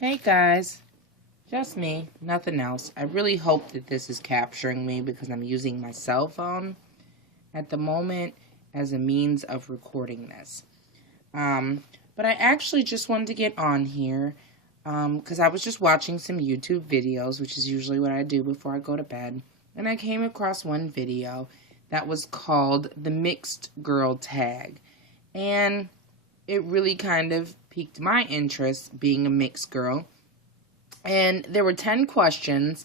Hey guys, just me, nothing else. I really hope that this is capturing me because I'm using my cell phone at the moment as a means of recording this. But I actually just wanted to get on here because I was just watching some YouTube videos, which is usually what I do before I go to bed, and I came across one video that was called the Mixed Girl Tag, and it really kind of piqued my interest being a mixed girl. And there were 10 questions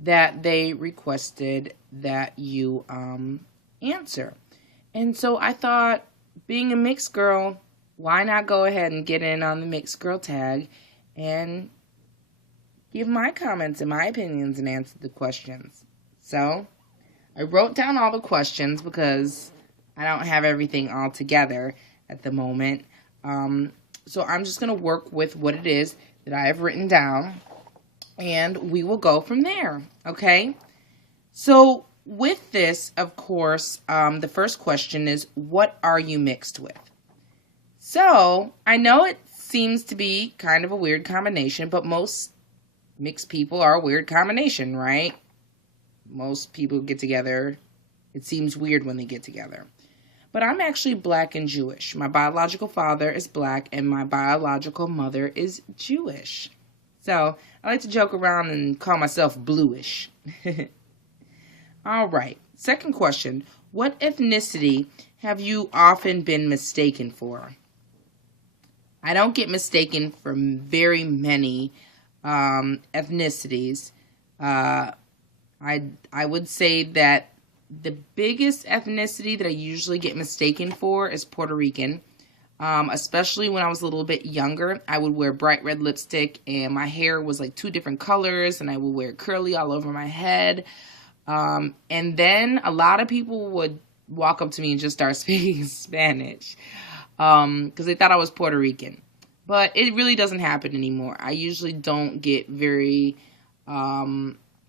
that they requested that you answer. And so I thought, being a mixed girl, why not go ahead and get in on the mixed girl tag and give my comments and my opinions and answer the questions. So I wrote down all the questions because I don't have everything all together at the moment. So I'm just going to work with what it is that I have written down, and we will go from there, okay? So with this, of course, the first question is, what are you mixed with? So I know it seems to be kind of a weird combination, but most mixed people are a weird combination, right? Most people get together. It seems weird when they get together. But I'm actually black and Jewish. My biological father is black and my biological mother is Jewish. So I like to joke around and call myself bluish. All right. Second question. What ethnicity have you often been mistaken for? I don't get mistaken for very many ethnicities. I would say that the biggest ethnicity that I usually get mistaken for is Puerto Rican. Especially when I was a little bit younger, I would wear bright red lipstick and my hair was like two different colors and I would wear curly all over my head. And then a lot of people would walk up to me and just start speaking Spanish because they thought I was Puerto Rican. But it really doesn't happen anymore. I usually don't get very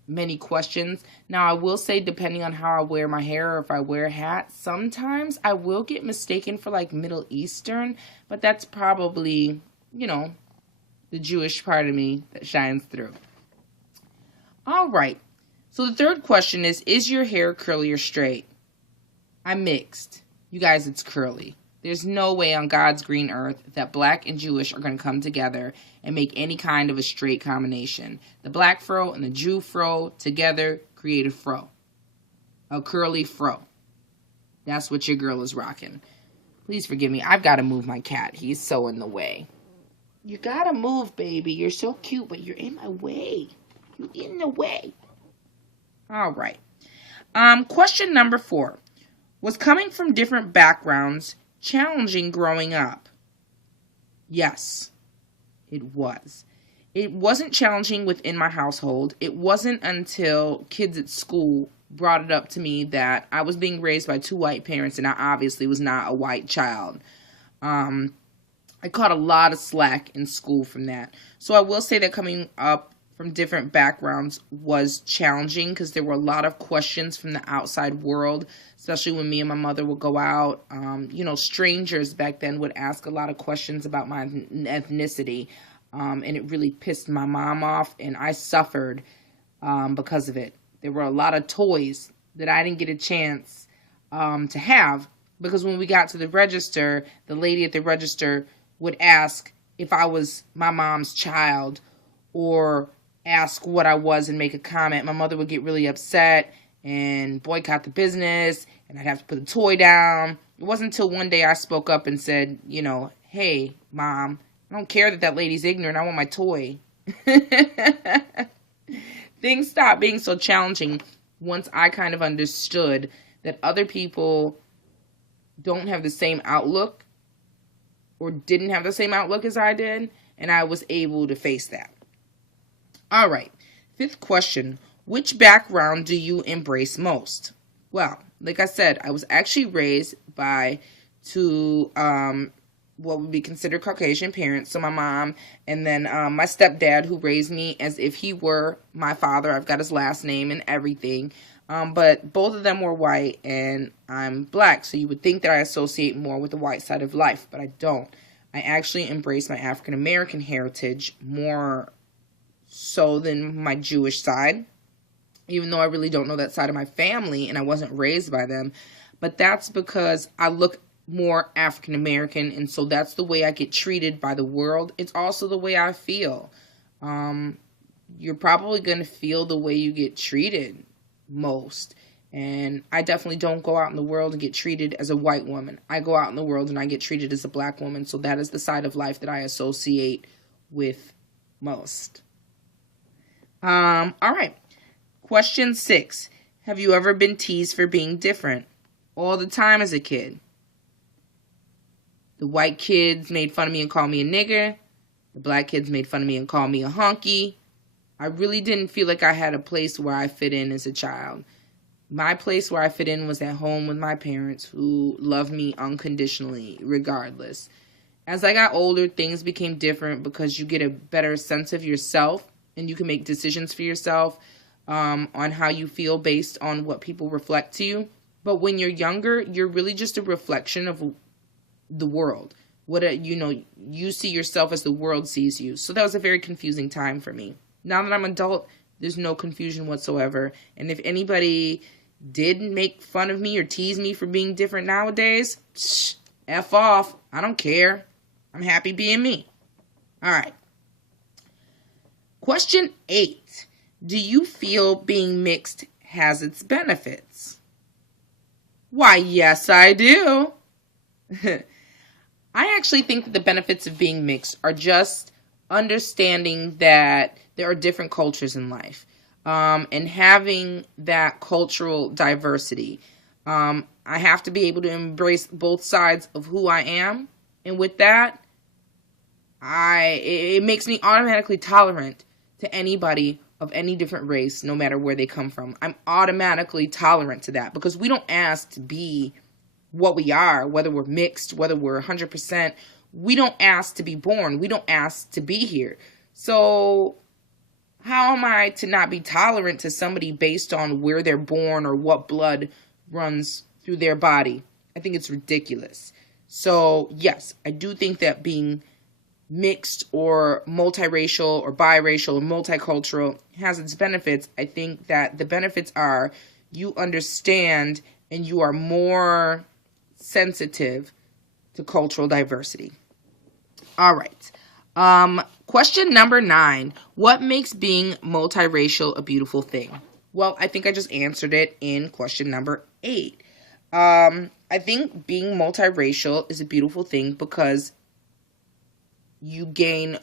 many questions. Now, I will say, depending on how I wear my hair or if I wear a hat, sometimes I will get mistaken for like Middle Eastern, but that's probably, the Jewish part of me that shines through. All right. So the third question is your hair curly or straight? I'm mixed. You guys, it's curly. There's no way on God's green earth that black and Jewish are going to come together and make any kind of a straight combination. The black fro and the Jew fro together create a fro. A curly fro. That's what your girl is rocking. Please forgive me. I've got to move my cat. He's so in the way. You got to move, baby. You're so cute, but you're in my way. You're in the way. All right. Question number 4. Was coming from different backgrounds challenging growing up? Yes, it was. It wasn't challenging within my household. It wasn't until kids at school brought it up to me that I was being raised by 2 white parents and I obviously was not a white child. I caught a lot of slack in school from that. So I will say that coming up from different backgrounds was challenging because there were a lot of questions from the outside world, especially when me and my mother would go out. Strangers back then would ask a lot of questions about my ethnicity, and it really pissed my mom off, and I suffered because of it. There were a lot of toys that I didn't get a chance to have because when we got to the register, the lady at the register would ask if I was my mom's child or ask what I was and make a comment. My mother would get really upset and boycott the business, and I'd have to put the toy down. It wasn't until one day I spoke up and said, hey, Mom, I don't care that lady's ignorant. I want my toy. Things stopped being so challenging once I kind of understood that other people don't have the same outlook or didn't have the same outlook as I did, and I was able to face that. All right. 5th question. Which background do you embrace most? Well, like I said, I was actually raised by 2 what would be considered Caucasian parents. So my mom and then my stepdad, who raised me as if he were my father. I've got his last name and everything. But both of them were white and I'm black. So you would think that I associate more with the white side of life, but I don't. I actually embrace my African American heritage more so than my Jewish side, even though I really don't know that side of my family and I wasn't raised by them. But that's because I look more African American, and so that's the way I get treated by the world. It's also the way I feel. You're probably going to feel the way you get treated most. And I definitely don't go out in the world and get treated as a white woman. I go out in the world and I get treated as a black woman. So that is the side of life that I associate with most. All right. Question 6. Have you ever been teased for being different? All the time as a kid. The white kids made fun of me and called me a nigger. The black kids made fun of me and called me a honky. I really didn't feel like I had a place where I fit in as a child. My place where I fit in was at home with my parents, who loved me unconditionally, regardless. As I got older, things became different because you get a better sense of yourself and you can make decisions for yourself on how you feel based on what people reflect to you. But when you're younger, you're really just a reflection of the world. You see yourself as the world sees you. So that was a very confusing time for me. Now that I'm an adult, there's no confusion whatsoever. And if anybody did make fun of me or tease me for being different nowadays, F off. I don't care. I'm happy being me. All right. Question 8. Do you feel being mixed has its benefits? Why, yes, I do. I actually think that the benefits of being mixed are just understanding that there are different cultures in life, and having that cultural diversity. I have to be able to embrace both sides of who I am, and with that, it makes me automatically tolerant to anybody of any different race, no matter where they come from. I'm automatically tolerant to that because we don't ask to be what we are, whether we're mixed, whether we're 100%. We don't ask to be born. We don't ask to be here. So how am I to not be tolerant to somebody based on where they're born or what blood runs through their body? I think it's ridiculous. So yes, I do think that being mixed or multiracial or biracial or multicultural has its benefits. I think that the benefits are you understand and you are more sensitive to cultural diversity. All right. Question number 9. What makes being multiracial a beautiful thing? Well, I think I just answered it in question number 8. I think being multiracial is a beautiful thing because you gain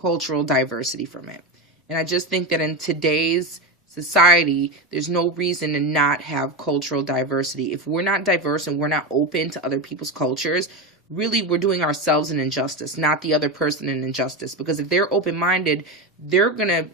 cultural diversity from it. And I just think that in today's society, there's no reason to not have cultural diversity. If we're not diverse and we're not open to other people's cultures, really we're doing ourselves an injustice, not the other person an injustice. Because if they're open-minded, they're going to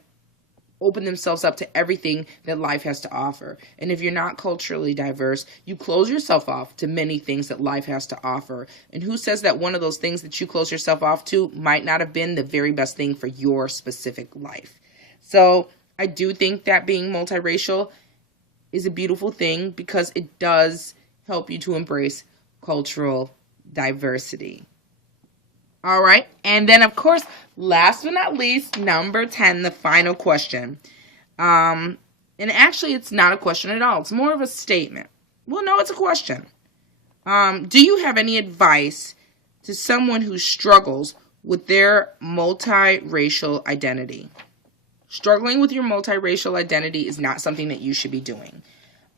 open themselves up to everything that life has to offer. And if you're not culturally diverse, you close yourself off to many things that life has to offer. And who says that one of those things that you close yourself off to might not have been the very best thing for your specific life? So I do think that being multiracial is a beautiful thing because it does help you to embrace cultural diversity. All right. And then, of course, last but not least, number 10, the final question. And actually, it's not a question at all. It's more of a statement. Well, no, it's a question. Do you have any advice to someone who struggles with their multiracial identity? Struggling with your multiracial identity is not something that you should be doing.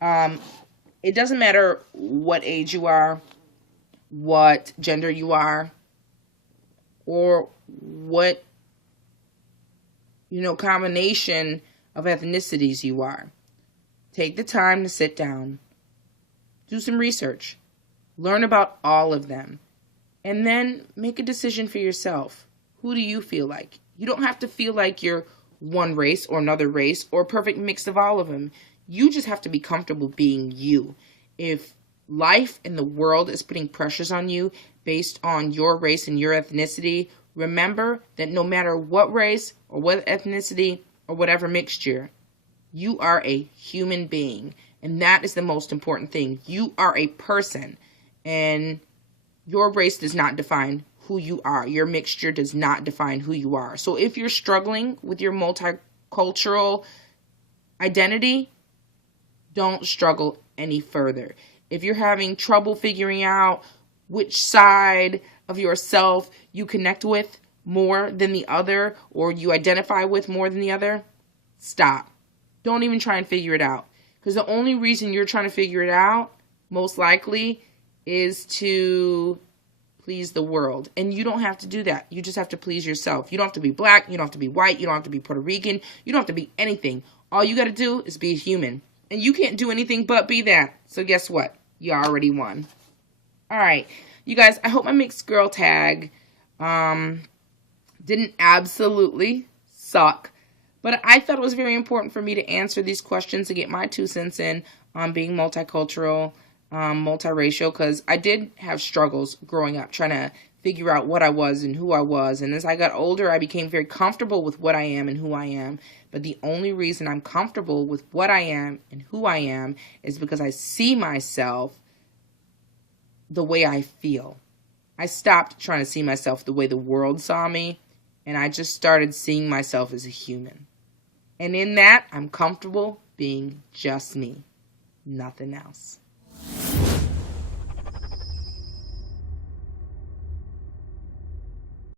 It doesn't matter what age you are, what gender you are, or what, combination of ethnicities you are. Take the time to sit down, do some research, learn about all of them, and then make a decision for yourself. Who do you feel like? You don't have to feel like you're one race or another race or a perfect mix of all of them. You just have to be comfortable being you. If life and the world is putting pressures on you based on your race and your ethnicity, remember that no matter what race or what ethnicity or whatever mixture, you are a human being. And that is the most important thing. You are a person. And Your race does not define who you are. Your mixture does not define who you are. So if you're struggling with your multicultural identity, don't struggle any further. If you're having trouble figuring out which side of yourself you connect with more than the other, or you identify with more than the other, stop. Don't even try and figure it out. Because the only reason you're trying to figure it out, most likely, is to please the world. And you don't have to do that. You just have to please yourself. You don't have to be black. You don't have to be white. You don't have to be Puerto Rican. You don't have to be anything. All you got to do is be a human. And you can't do anything but be that. So guess what? You already won. All right. You guys, I hope my mixed girl tag didn't absolutely suck. But I thought it was very important for me to answer these questions to get my 2 cents in on being multicultural, multiracial, because I did have struggles growing up trying to figure out what I was and who I was. And as I got older, I became very comfortable with what I am and who I am. But the only reason I'm comfortable with what I am and who I am is because I see myself the way I feel. I stopped trying to see myself the way the world saw me, and I just started seeing myself as a human. And in that, I'm comfortable being just me, nothing else.